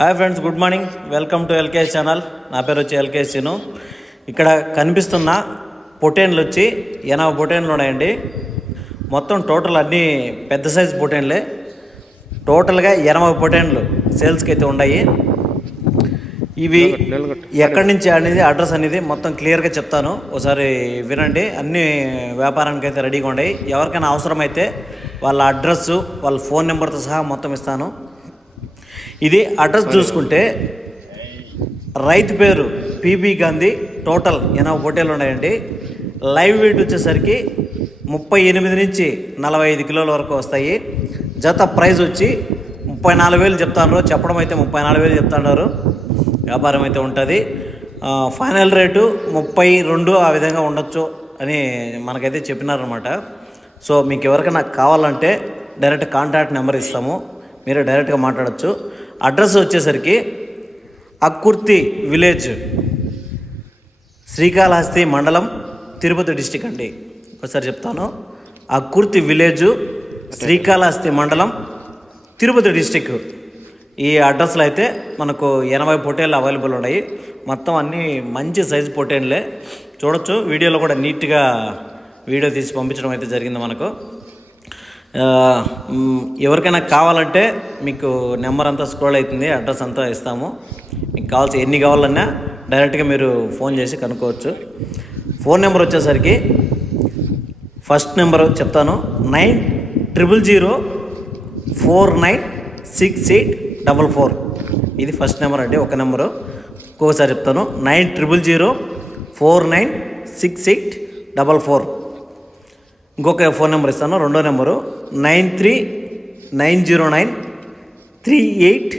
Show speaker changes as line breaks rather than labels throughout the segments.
Hi friends good morning welcome to LKS channel నా పేరు వచ్చి ఎల్కేఎస్ సీను ఇక్కడ కనిపిస్తున్న పొటేన్లు వచ్చి ఎనభై పొటేన్లు ఉన్నాయండి. మొత్తం టోటల్ అన్నీ పెద్ద సైజు పొటేన్లే టోటల్గా ఎనభై పొటేన్లు సేల్స్కి అయితే ఉన్నాయి. ఇవి ఎక్కడి నుంచి అనేది అడ్రస్ అనేది మొత్తం క్లియర్గా చెప్తాను. ఒకసారి వినండి. అన్ని వ్యాపారానికి అయితే రెడీగా ఉన్నాయి. ఎవరికైనా అవసరమైతే వాళ్ళ అడ్రస్ వాళ్ళ ఫోన్ నెంబర్తో సహా మొత్తం ఇస్తాను. ఇది అడ్రస్ చూసుకుంటే రైతు పేరు పిబి గాంధీ టోటల్ ఎనభై పొట్టేలు ఉన్నాయండి. లైవ్ వెయిట్ వచ్చేసరికి ముప్పై ఎనిమిది నుంచి నలభై ఐదు కిలోల వరకు వస్తాయి. జత ప్రైస్ వచ్చి ముప్పై నాలుగు వేలు చెప్తాను చెప్పడం అయితే ముప్పై నాలుగు వేలు చెప్తున్నారు. వ్యాపారం అయితే ఉంటుంది. ఫైనల్ రేటు ముప్పై రెండు ఆ విధంగా ఉండొచ్చు అని మనకైతే చెప్పినారనమాట సో మీకు ఎవరికైనా కావాలంటే డైరెక్ట్ కాంటాక్ట్ నెంబర్ ఇస్తాము. మీరు డైరెక్ట్గా మాట్లాడచ్చు. అడ్రస్ వచ్చేసరికి అక్కుర్తి విలేజ్ శ్రీకాళహస్తి మండలం తిరుపతి డిస్టిక్ అండి. ఒకసారి చెప్తాను. అక్కుర్తి విలేజు శ్రీకాళహస్తి మండలం తిరుపతి డిస్టిక్. ఈ అడ్రస్లో అయితే మనకు ఎనభై పొటేళ్ళు అవైలబుల్ ఉన్నాయి. మొత్తం అన్నీ మంచి సైజు పొటేన్లే చూడొచ్చు. వీడియోలో కూడా నీట్గా వీడియో తీసి పంపించడం అయితే జరిగింది మనకు. ఎవరికైనా కావాలంటే మీకు నెంబర్ అంతా స్క్రోల్ అవుతుంది అడ్రస్ అంతా ఇస్తాము. మీకు కావాల్సి ఎన్ని కావాలన్నా డైరెక్ట్గా మీరు ఫోన్ చేసి కనుక్కోవచ్చు. ఫోన్ నెంబర్ వచ్చేసరికి ఫస్ట్ నెంబర్ చెప్తాను nine triple zero four nine six eight double four. ఇది ఫస్ట్ నెంబర్ అండి ఒక నెంబరు. ఇంకొకసారి చెప్తాను nine triple zero four nine six eight double four. ఇంకొక ఫోన్ నెంబర్ ఇస్తాను రెండో number. Nine three nine zero nine three eight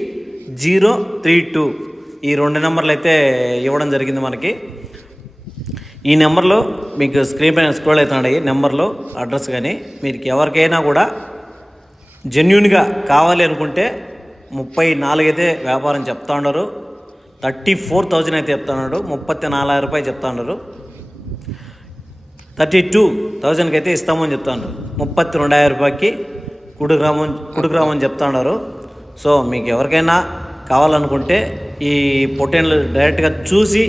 zero three two. ఈ రెండు నెంబర్లు అయితే ఇవ్వడం జరిగింది మనకి. ఈ నెంబర్లో మీకు స్క్రీన్ పైన స్క్రోల్ అవుతున్నాయి నెంబర్లో అడ్రస్ కానీ. మీకు ఎవరికైనా కూడా జెన్యున్గా కావాలి అనుకుంటే ముప్పై నాలుగైతే వ్యాపారం చెప్తా ఉన్నారు. థర్టీ ఫోర్ థౌజండ్ అయితే చెప్తా ఉన్నాడు ముప్పై నాలుగు రూపాయలు చెప్తా ఉన్నారు. థర్టీ టూ థౌజండ్కి అయితే ఇస్తామని చెప్తాను ముప్పత్తి రెండాయిరం రూపాయలకి కుడుగ్రామం గ్రామం కుడి గ్రామం అని సో మీకు ఎవరికైనా కావాలనుకుంటే ఈ పొటెన్లు డైరెక్ట్గా చూసి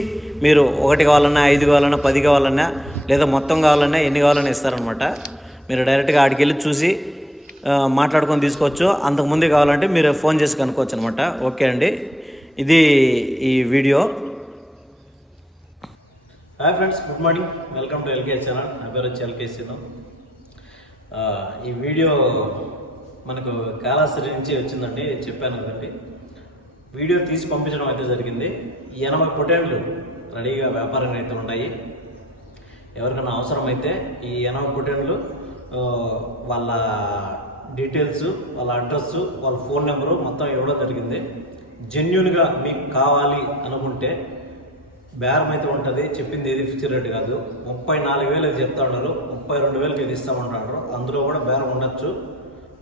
మీరు ఒకటి కావాలన్నా ఐదు కావాలన్నా పది కావాలన్నా లేదా మొత్తం కావాలన్నా ఎన్ని కావాలన్నా ఇస్తారనమాట మీరు డైరెక్ట్గా ఆడికి వెళ్ళి చూసి మాట్లాడుకొని తీసుకోవచ్చు. అంతకుముందు కావాలంటే మీరు ఫోన్ చేసి కనుక్కోవచ్చు అనమాట ఓకే అండి. ఇది ఈ video. Hi friends good morning welcome to LK channel నా పేరు వచ్చి ఎల్కే సీను ఈ వీడియో మనకు కాలాస్త్రి నుంచి వచ్చిందండి చెప్పాను కదండి. వీడియో తీసి పంపించడం అయితే జరిగింది. ఈ ఎనభై పొటేన్లు రెడీగా వ్యాపారంగా అయితే ఉన్నాయి. ఎవరికైనా అవసరమైతే ఈ ఎనభై పొటేన్లు వాళ్ళ డీటెయిల్స్ వాళ్ళ అడ్రస్ వాళ్ళ ఫోన్ నెంబరు మొత్తం ఇవ్వడం జరిగింది. జెన్యున్గా మీకు కావాలి అనుకుంటే బేరం అయితే ఉంటుంది. చెప్పింది ఏది ఫిక్స్డ్ రేట్ కాదు. ముప్పై నాలుగు వేలు చెప్తా ఉన్నారు. ముప్పై రెండు వేలకి ఇది ఇస్తామంటున్నారు అందులో కూడా బేరం ఉండొచ్చు.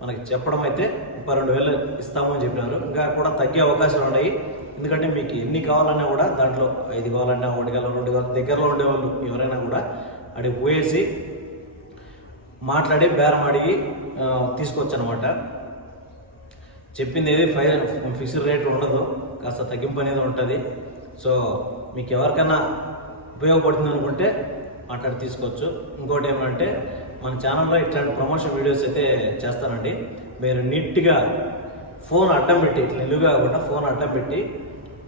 మనకి చెప్పడం అయితే ముప్పై రెండు వేలు ఇస్తామని చెప్పినారు. ఇంకా కూడా తగ్గే అవకాశాలు ఉన్నాయి. ఎందుకంటే మీకు ఎన్ని కావాలన్నా కూడా దాంట్లో ఐదు కావాలన్నా ఒకటి కావాలి రెండు కావాలి దగ్గరలో ఉండేవాళ్ళు ఎవరైనా కూడా అడిగి పోయేసి మాట్లాడి బేరం అడిగి తీసుకోవచ్చు అనమాట చెప్పింది ఏది ఫైవ్ ఫిక్స్డ్ రేట్ ఉండదు. కాస్త తగ్గింపు అనేది ఉంటుంది. సో మీకు ఎవరికైనా ఉపయోగపడుతుంది అనుకుంటే మాట్లాడి తీసుకోవచ్చు. ఇంకోటి ఏమంటే మన ఛానల్లో ఇట్లాంటి ప్రమోషన్ వీడియోస్ అయితే చేస్తానండి. మీరు నీట్గా ఫోన్ అడ్డం పెట్టి ఇట్లా నిలువుగా కాకుండా ఫోన్ అడ్డం పెట్టి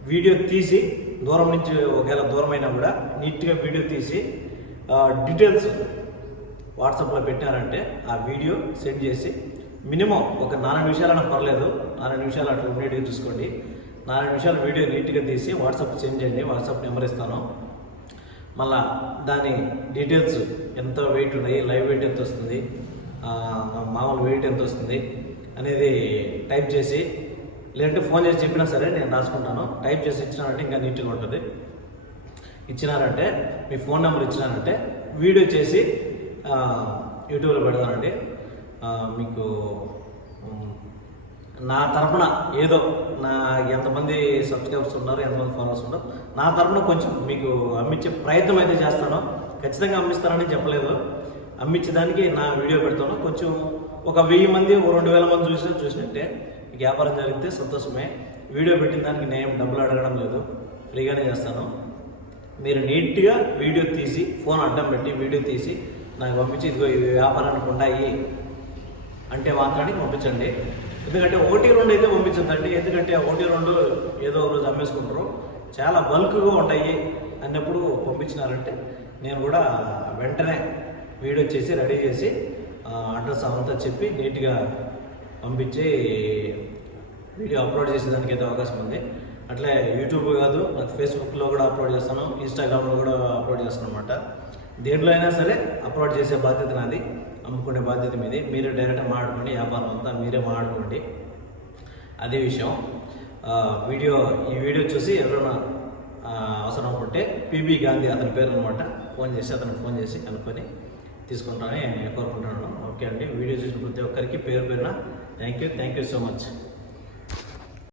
వీడియో తీసి దూరం నుంచి ఒకవేళ దూరం అయినా కూడా నీట్గా వీడియో తీసి డీటెయిల్స్ వాట్సాప్లో పెట్టారంటే ఆ వీడియో సెండ్ చేసి మినిమం ఒక నాలుగు నిమిషాలైనా పర్లేదు. నాలుగు నిమిషాలు అట్లా ఉండేటివి చూసుకోండి. నాలుగు నిమిషాలు వీడియో నీట్గా తీసి వాట్సాప్ సెండ్ చేయండి వాట్సాప్ నెంబర్ ఇస్తాను. మళ్ళా దాని డీటెయిల్స్ ఎంత వెయిట్ ఉన్నాయి లైవ్ వెయిట్ ఎంత వస్తుంది మామూలు వెయిట్ ఎంత వస్తుంది అనేది టైప్ చేసి లేదంటే ఫోన్ చేసి చెప్పినా సరే నేను రాసుకుంటాను. టైప్ చేసి ఇచ్చినానంటే ఇంకా నీట్గా ఉంటుంది. ఇచ్చినారంటే మీ ఫోన్ నెంబర్ ఇచ్చినారంటే వీడియో చేసి యూట్యూబ్లో పెడతానండి. మీకు నా తరపున ఏదో నా ఎంతమంది సబ్స్క్రైబర్స్ ఉన్నారు ఎంతమంది ఫాలోవర్స్ ఉన్నారు నా తరపున కొంచెం మీకు అమ్మించే ప్రయత్నం అయితే చేస్తాను. ఖచ్చితంగా అమ్మిస్తానని చెప్పలేదు. అమ్మించడానికి నా వీడియో పెడతాను. కొంచెం ఒక వెయ్యి మంది రెండు వేల మంది చూసినా చూసినట్టే వ్యాపారం జరిగితే సంతోషమే. వీడియో పెట్టిన దానికి నేను డబ్బులు అడగడం లేదు. ఫ్రీగానే చేస్తాను. మీరు నీట్గా వీడియో తీసి ఫోన్ అడ్డం పెట్టి వీడియో తీసి నాకు పంపించి ఇదిగో ఈ వ్యాపారానికి ఉన్నాయి అంటే మాత్రానికి పంపించండి. ఎందుకంటే ఓటీ రెండు అయితే పంపించిందండి ఎందుకంటే ఓటీ రెండు ఏదో ఒక రోజు అమ్మేసుకుంటారు. చాలా బల్క్గా ఉంటాయి అన్నప్పుడు పంపించినారంటే నేను కూడా వెంటనే వీడియో చేసి రెడీ చేసి అడ్రస్ అంతా చెప్పి నీట్గా పంపించి వీడియో అప్లోడ్ చేసేదానికి అయితే అవకాశం ఉంది. అట్లే యూట్యూబ్ కాదు నాకు ఫేస్బుక్లో కూడా అప్లోడ్ చేస్తాను ఇన్స్టాగ్రామ్లో కూడా అప్లోడ్ చేస్తాను అనమాట దేంట్లో అయినా సరే అప్లోడ్ చేసే బాధ్యత నాది అమ్ముకునే బాధ్యత మీది. మీరే డైరెక్ట్గా మాట్లాడుకోండి వ్యాపారం అంతా మీరే మాట్లాడుకోండి అదే విషయం. వీడియో ఈ వీడియో చూసి ఎవరైనా అవసరం ఉంటే పీబీ గాంధీ అతని పేరు అనమాట ఫోన్ చేసి అతను ఫోన్ చేసి కనుక్కొని తీసుకుంటానని కోరుకుంటున్నాను. ఓకే అండి వీడియో చూసిన ప్రతి ఒక్కరికి పేరు పేరున thank you thank you so much